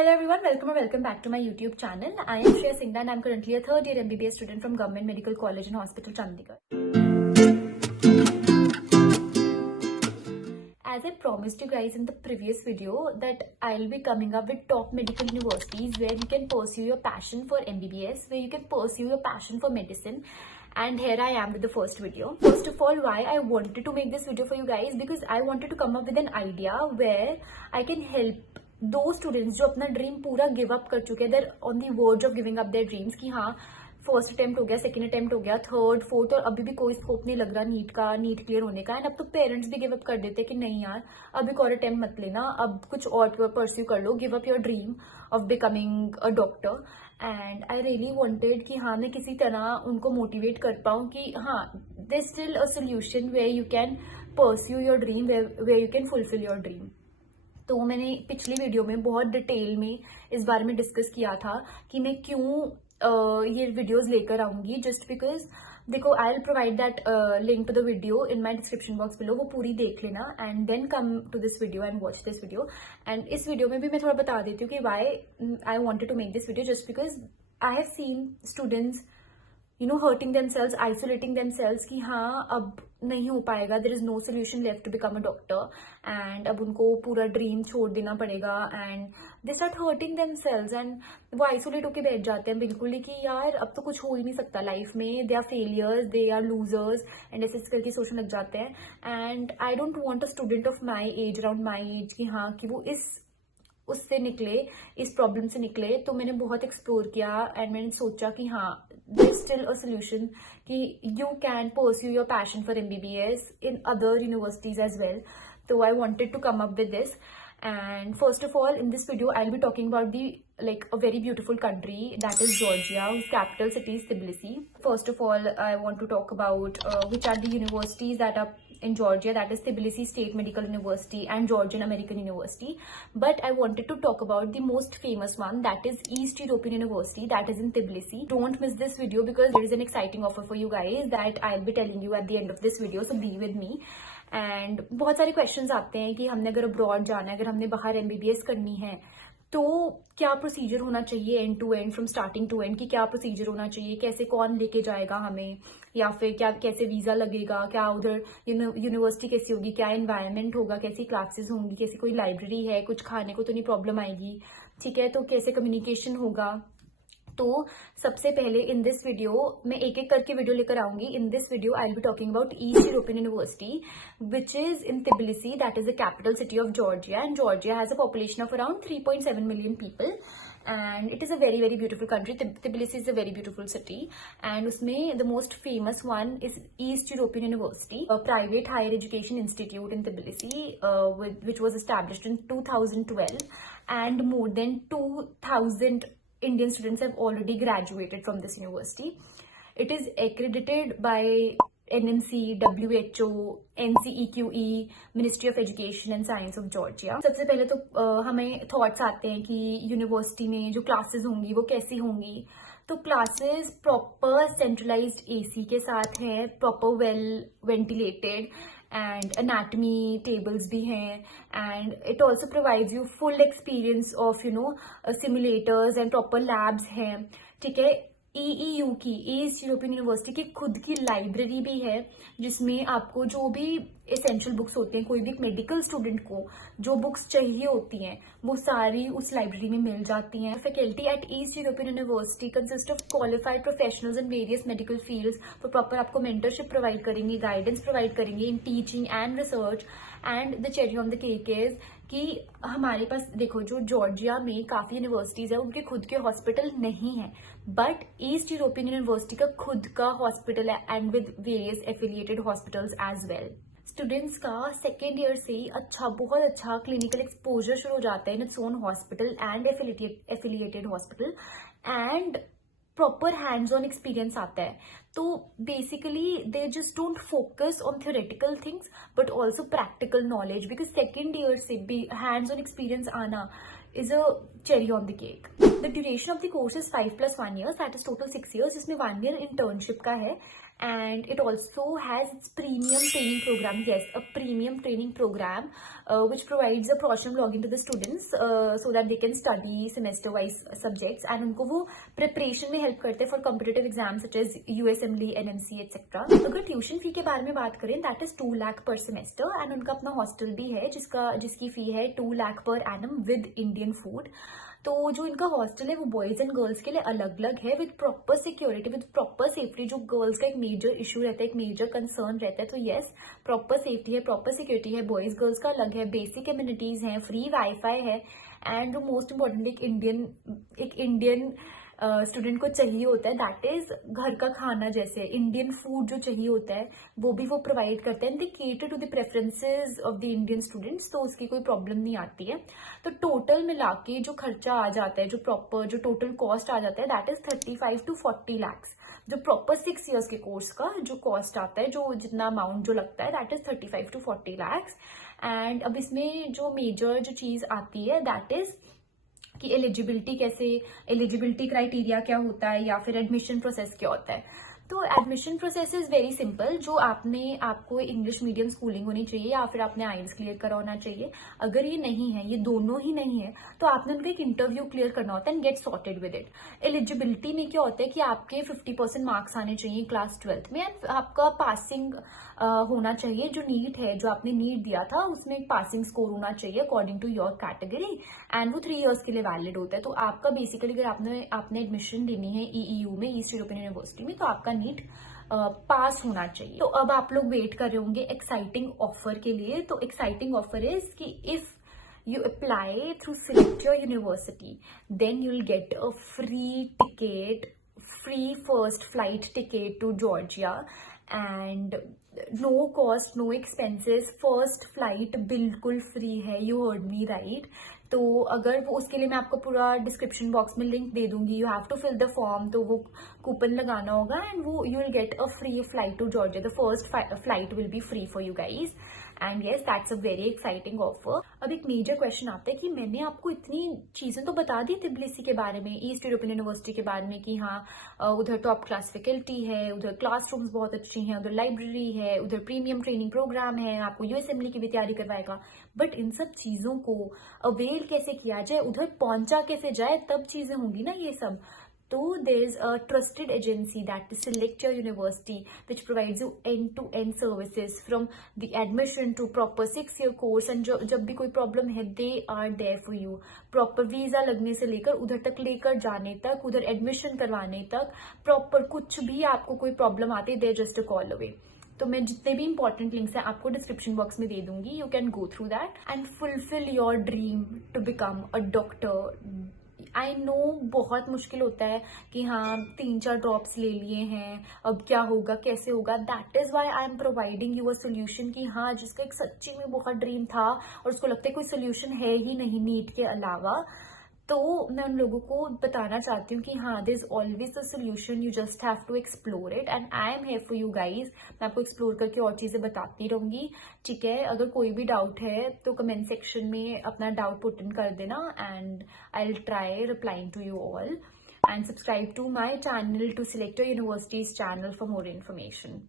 Hello everyone, welcome back to my YouTube channel. I am Shreya Singh and I am currently a third year MBBS student from Government Medical College and Hospital, Chandigarh. As I promised you guys in the previous video that I'll be coming up with top medical universities where you can pursue your passion for MBBS, where you can pursue your passion for medicine. And here I am with the first video. First of all, why I wanted to make this video for you guys, because I wanted to come up with an idea where I can help दो students जो अपना dream पूरा give up कर चुके हैं, they're on the verge of giving up their dreams कि हाँ first attempt हो गया, सेकंड अटेम्प्ट हो गया, थर्ड फोर्थ, और अभी भी कोई स्कोप नहीं लग रहा नीट क्लियर होने का। एंड अब तो पेरेंट्स भी गिव अप कर देते कि नहीं यार अब एक और अटेम्प्ट मत लेना, अब कुछ और परस्यू कर लो, give up your dream of becoming a doctor. And I really wanted कि हाँ मैं किसी तरह उनको मोटिवेट कर पाऊँ कि हाँ there still a solution where you can pursue your dream, where you can fulfil your dream. तो मैंने पिछली वीडियो में बहुत डिटेल में इस बारे में डिस्कस किया था कि मैं क्यों ये वीडियोस लेकर आऊंगी। जस्ट बिकॉज देखो, I will provide that link to the video in my description box below, वो पूरी देख लेना and then come to this video and watch this video. And इस वीडियो में भी मैं थोड़ा बता देती हूँ कि why I wanted to make this video, just because I have seen students hurting themselves, isolating themselves कि हाँ अब नहीं हो पाएगा, there is no solution left to become a doctor, and अब उनको पूरा ड्रीम छोड़ देना पड़ेगा and they start hurting themselves and वो isolate होके बैठ जाते हैं बिल्कुल ही कि यार अब तो कुछ हो ही नहीं सकता लाइफ में, they are failures, they are losers and ऐसे करके सोचने लग जाते हैं। and I don't want a student of my age, around my age कि हाँ कि वो उससे निकले, इस प्रॉब्लम से निकले। तो मैंने बहुत एक्सप्लोर किया एंड मैंने सोचा कि हाँ देयर स्टिल अ सोल्यूशन कि you can pursue your passion for MBBS in other universities as well. तो I wanted to come up with this. And first of all, in this video, I'll be talking about a very beautiful country that is Georgia, whose capital city is Tbilisi. First of all, I want to talk about which are the universities that are in Georgia, that is Tbilisi State Medical University and Georgian American University. But I wanted to talk about the most famous one, that is East European University, that is in Tbilisi. Don't miss this video because there is an exciting offer for you guys that I'll be telling you at the end of this video, so be with me. And बहुत सारे questions आते हैं कि हमने अगर abroad जाना है, अगर हमने बाहर MBBS करनी है तो क्या प्रोसीजर होना चाहिए end to end, from starting to end, कि क्या प्रोसीजर होना चाहिए, कैसे कौन लेके जाएगा हमें, या फिर क्या कैसे वीजा लगेगा, क्या उधर यूनिवर्सिटी कैसी होगी, क्या एनवायरनमेंट होगा, कैसी क्लासेस होंगी, कैसी कोई लाइब्रेरी है, कुछ खाने को तो नहीं प्रॉब्लम आएगी, ठीक है, तो कैसे कम्युनिकेशन होगा। तो सबसे पहले इन दिस वीडियो मैं एक एक करके वीडियो लेकर आऊंगी। In this video I will be talking about east European university which is in Tbilisi, that is the capital city of Georgia, and Georgia has a population of around 3.7 million people and it is a very very beautiful country. Tbilisi is a very beautiful city and उसमें the most famous one is East European University, a private higher education institute in Tbilisi which was established in 2012 and more than 2000 Indian students have already graduated from this university. It is accredited by NMC, WHO, NCEQE, Ministry of Education and Science of Georgia. सबसे पहले तो हमें thoughts आते हैं कि university में जो classes होंगी वो कैसी होंगी। तो क्लासेस प्रॉपर सेंट्रलाइज्ड AC के साथ है, proper well ventilated and anatomy tables भी हैं, and it also provides you full experience of simulators and proper labs हैं, ठीक है। EEU की, ईस्ट यूरोपियन यूनिवर्सिटी की खुद की लाइब्रेरी भी है जिसमें आपको जो भी एसेंशियल बुक्स होते हैं, कोई भी मेडिकल स्टूडेंट को जो बुक्स चाहिए होती हैं वो सारी उस लाइब्रेरी में मिल जाती हैं। Faculty at east European university consist of qualified professionals in various medical fields, तो प्रॉपर आपको मेंटरशिप प्रोवाइड करेंगे, गाइडेंस प्रोवाइड करेंगे in teaching and research. And the cherry on the cake is कि हमारे पास देखो जो जॉर्जिया में काफी यूनिवर्सिटीज है उनके खुद के हॉस्पिटल नहीं है, बट ईस्ट यूरोपियन यूनिवर्सिटी का खुद का हॉस्पिटल है and with various affiliated hospitals as well. Students का सेकेंड ईयर से ही बहुत अच्छा क्लिनिकल एक्सपोजर शुरू हो जाता है in its own hospital and affiliated hospital, and proper hands on experience आता है। तो basically they just don't focus on theoretical things but also practical knowledge, because second year से भी हैंड्स ऑन एक्सपीरियंस आना is a cherry on the cake. The duration of the course is 5 + 1 years, that is total 6 years. इसमें 1 year internship का है and it also has its premium training program. Yes, a premium training program which provides a professional login to the students so that they can study semester wise subjects, and उनको वो preparation में help करते हैं for competitive exams such as USMLE, NMC etc. अगर tuition fee के बारे में बात करें, that is 2 lakh per semester, and उनका अपना हॉस्टल भी है जिसकी फी है 2 lakh per annum with Indian food. तो जो इनका हॉस्टल है वो बॉयज एंड गर्ल्स के लिए अलग अलग है, with proper security, with proper safety. जो गर्ल्स का एक मेजर इशू रहता है, एक मेजर कंसर्न रहता है, तो यस, प्रॉपर सेफ्टी है, प्रॉपर सिक्योरिटी है. बॉयज गर्ल्स का अलग है, बेसिक एम्यूनिटीज हैं, फ्री वाईफाई है, एंड जो मोस्ट इम्पोर्टेंट एक इंडियन स्टूडेंट को चाहिए होता है, दैट इज घर का खाना. जैसे इंडियन फूड जो चाहिए होता है वो भी वो प्रोवाइड करते हैं. They cater to the preferences of the Indian students, तो उसकी कोई प्रॉब्लम नहीं आती है. तो टोटल मिला के जो खर्चा आ जाता है, जो टोटल कॉस्ट आ जाता है, दैट इज 35 to 40 lakhs. जो प्रॉपर 6 years के कोर्स का जो कॉस्ट आता है, जो जितना अमाउंट जो लगता है, that is 35 to 40 lakhs. And अब इसमें जो मेजर जो चीज आती है, दैट इज कि एलिजिबिलिटी क्राइटेरिया क्या होता है, या फिर एडमिशन प्रोसेस क्या होता है. तो admission process is very simple. जो आपको इंग्लिश मीडियम स्कूलिंग होनी चाहिए, या फिर आपने आइल्स क्लियर करा होना चाहिए. अगर ये नहीं है, ये दोनों ही नहीं है, तो आपने उनका एक इंटरव्यू क्लियर करना होता है and get sorted with it. Eligibility में क्या होता है कि आपके 50% मार्क्स आने चाहिए क्लास 12th में, एंड आपका पासिंग होना चाहिए. जो नीट है, जो आपने नीट दिया था, उसमें एक पासिंग स्कोर होना चाहिए according to your category, and वो 3 years के लिए वैलिड होता है. तो आपका बेसिकली अगर आपने एडमिशन लेनी है ईईयू में, ईस्ट यूरोपियन यूनिवर्सिटी में, तो आपका नीट पास होना चाहिए. तो अब आप लोग वेट कर रहे होंगे एक्साइटिंग ऑफर के लिए. तो एक्साइटिंग ऑफर इज कि if you apply through Select Your University, then you'll get a free first flight ticket to Georgia, and no cost, no expenses. First flight बिल्कुल फ्री है. You heard me right. तो अगर वो, उसके लिए मैं आपको पूरा डिस्क्रिप्शन बॉक्स में लिंक दे दूंगी. You have to fill the form. तो वो कूपन लगाना होगा, एंड वो you will get a free flight to Georgia. The first flight will be free for you guys. And yes, that's a very exciting offer. अब एक major question आता है कि मैंने आपको इतनी चीजें तो बता दी तिब्लिसी के बारे में, ईस्ट यूरोपियन यूनिवर्सिटी के बारे में, कि हाँ उधर टॉप क्लास फैकल्टी है, उधर क्लासरूम्स बहुत अच्छी हैं, उधर लाइब्रेरी है, उधर प्रीमियम ट्रेनिंग प्रोग्राम है, आपको यूएसएमएलई की भी तैयारी करवाएगा. बट इन सब चीजों को अवेल कैसे किया जाए, उधर पहुंचा कैसे जाए, तब चीजें होंगी ना ये सब. So there's a trusted agency, that is Select Your University, which provides you end-to-end services from the admission to proper 6-year course. And जब भी कोई प्रॉब्लम है, they are there for you. Proper visa लगने से लेकर उधर तक लेकर जाने तक, उधर एडमिशन करवाने तक, प्रॉपर कुछ भी आपको कोई प्रॉब्लम आती है, they're just a call away. तो मैं जितने भी इंपॉर्टेंट लिंक्स हैं आपको डिस्क्रिप्शन बॉक्स में दे दूंगी. You can go through that and fulfil your dream to become a doctor. I know बहुत मुश्किल होता है कि हाँ 3-4 ड्रॉप्स ले लिए हैं, अब क्या होगा, कैसे होगा. That is why I am providing you a solution. कि हाँ, जिसका एक सच्ची में बहुत ड्रीम था और उसको लगता है कोई सोल्यूशन है ही नहीं नीट के अलावा, तो मैं उन लोगों को बताना चाहती हूँ कि हाँ, there is always a solution. You just have to explore it, and I am here for you guys. मैं आपको एक्सप्लोर करके और चीजें बताती रहूंगी. ठीक है, अगर कोई भी डाउट है तो कमेंट सेक्शन में अपना डाउट पुट इन कर देना, and I will try replying to you all. And subscribe to my channel, to Select Your University's channel for more information.